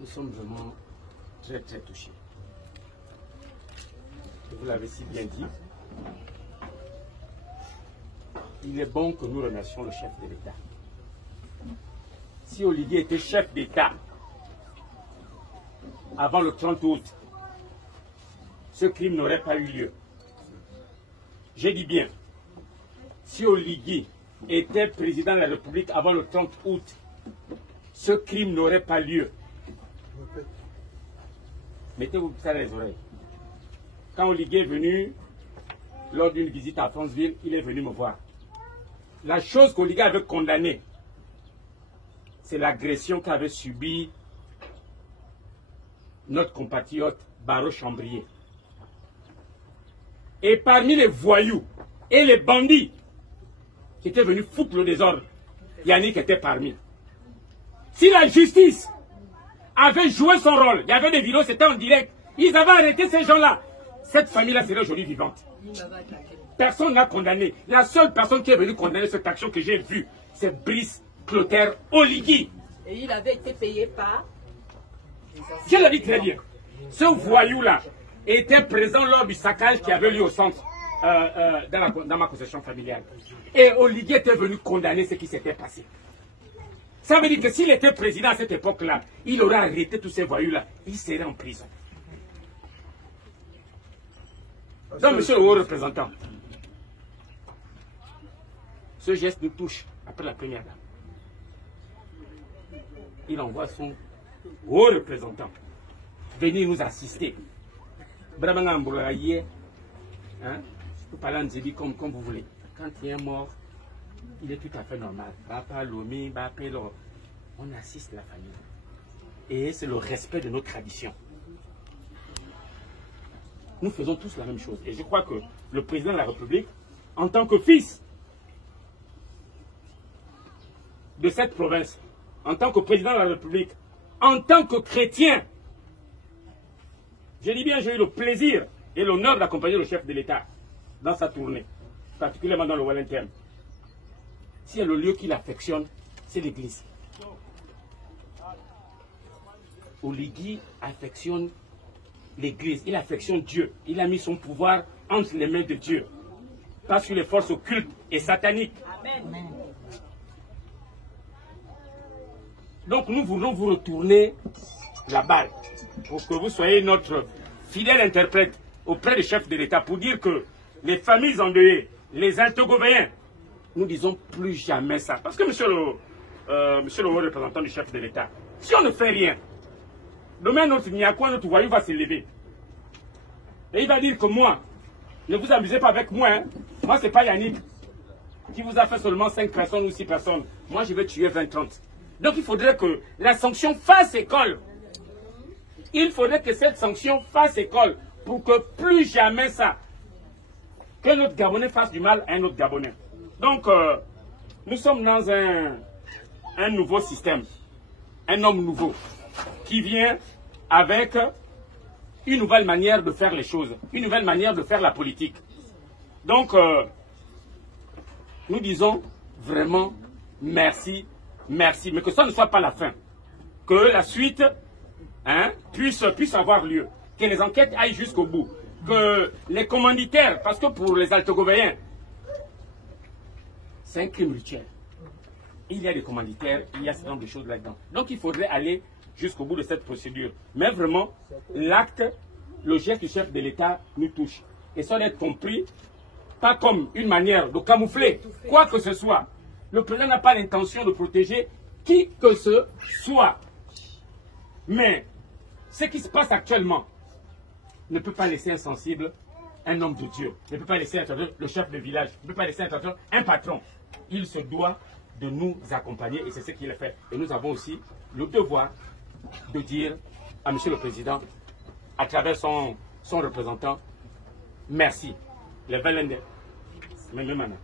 Nous sommes vraiment très touchés. Vous l'avez si bien dit. Il est bon que nous remercions le chef de l'État. Si Oligui était chef d'État avant le 30 août, ce crime n'aurait pas eu lieu. J'ai dit bien, si Oligui était président de la République avant le 30 août, ce crime n'aurait pas lieu. Mettez-vous ça dans les oreilles. Quand Oligui est venu, lors d'une visite à Franceville, il est venu me voir. La chose qu'Oligui avait condamnée, c'est l'agression qu'avait subie notre compatriote Barreau Chambrier. Et parmi les voyous et les bandits qui étaient venus foutre le désordre, Yannick était parmi. Si la justice avait joué son rôle, il y avait des vidéos, c'était en direct, ils avaient arrêté ces gens-là, cette famille-là serait aujourd'hui vivante. Personne n'a condamné. La seule personne qui est venue condamner cette action que j'ai vue, c'est Brice Clotaire Oligui. Et il avait été payé par... Je l'ai dit très bien. Ce voyou-là était présent lors du saccage qui avait lieu au centre, dans ma concession familiale. Et Oligui était venu condamner ce qui s'était passé. Ça veut dire que s'il était président à cette époque-là, il aurait arrêté tous ces voyous-là. Il serait en prison. Donc, monsieur le haut représentant, ce geste nous touche après la première dame. Il envoie son haut représentant venir nous assister. Hein? Vous parlez en Zébi comme vous voulez. Quand il y a un mort, il est tout à fait normal. On assiste la famille. Et c'est le respect de nos traditions. Nous faisons tous la même chose. Et je crois que le président de la République, en tant que fils de cette province, en tant que président de la République, en tant que chrétien, je dis bien, j'ai eu le plaisir et l'honneur d'accompagner le chef de l'État dans sa tournée, particulièrement dans le Wellington. S'il y a le lieu qu'il affectionne, c'est l'église. Oligui affectionne l'église, il affectionne Dieu. Il a mis son pouvoir entre les mains de Dieu. Pas sur les forces occultes et sataniques. Amen. Donc nous voulons vous retourner la balle pour que vous soyez notre fidèle interprète auprès du chef de l'État pour dire que les familles endeuillées, les Altogovéens, nous disons plus jamais ça. Parce que monsieur le haut représentant du chef de l'État, si on ne fait rien, demain notre Niakwa, notre voyou va se lever. Et il va dire que moi, ne vous amusez pas avec moi. Hein. Moi, ce n'est pas Yannick qui vous a fait seulement 5 personnes ou 6 personnes. Moi, je vais tuer 20-30. Donc, il faudrait que la sanction fasse école. Il faudrait que cette sanction fasse école pour que plus jamais ça, que notre Gabonais fasse du mal à un autre Gabonais. Donc, nous sommes dans un nouveau système, un homme nouveau qui vient avec une nouvelle manière de faire les choses, une nouvelle manière de faire la politique. Donc, nous disons vraiment merci, merci, mais que ça ne soit pas la fin. Que la suite puisse avoir lieu, que les enquêtes aillent jusqu'au bout, que les commanditaires, parce que pour les Altogovéens, c'est un crime rituel. Il y a des commanditaires, il y a ce genre de choses là-dedans. Donc il faudrait aller jusqu'au bout de cette procédure. Mais vraiment, l'acte, le geste du chef de l'État nous touche. Et ça doit être compris, pas comme une manière de camoufler quoi que ce soit. Le président n'a pas l'intention de protéger qui que ce soit. Mais ce qui se passe actuellement ne peut pas laisser insensible un homme de Dieu. Ne peut pas laisser insensible le chef de village. Ne peut pas laisser insensible un patron. Il se doit de nous accompagner et c'est ce qu'il a fait. Et nous avons aussi le devoir de dire à M. le Président, à travers son représentant, merci. Les Valendais, même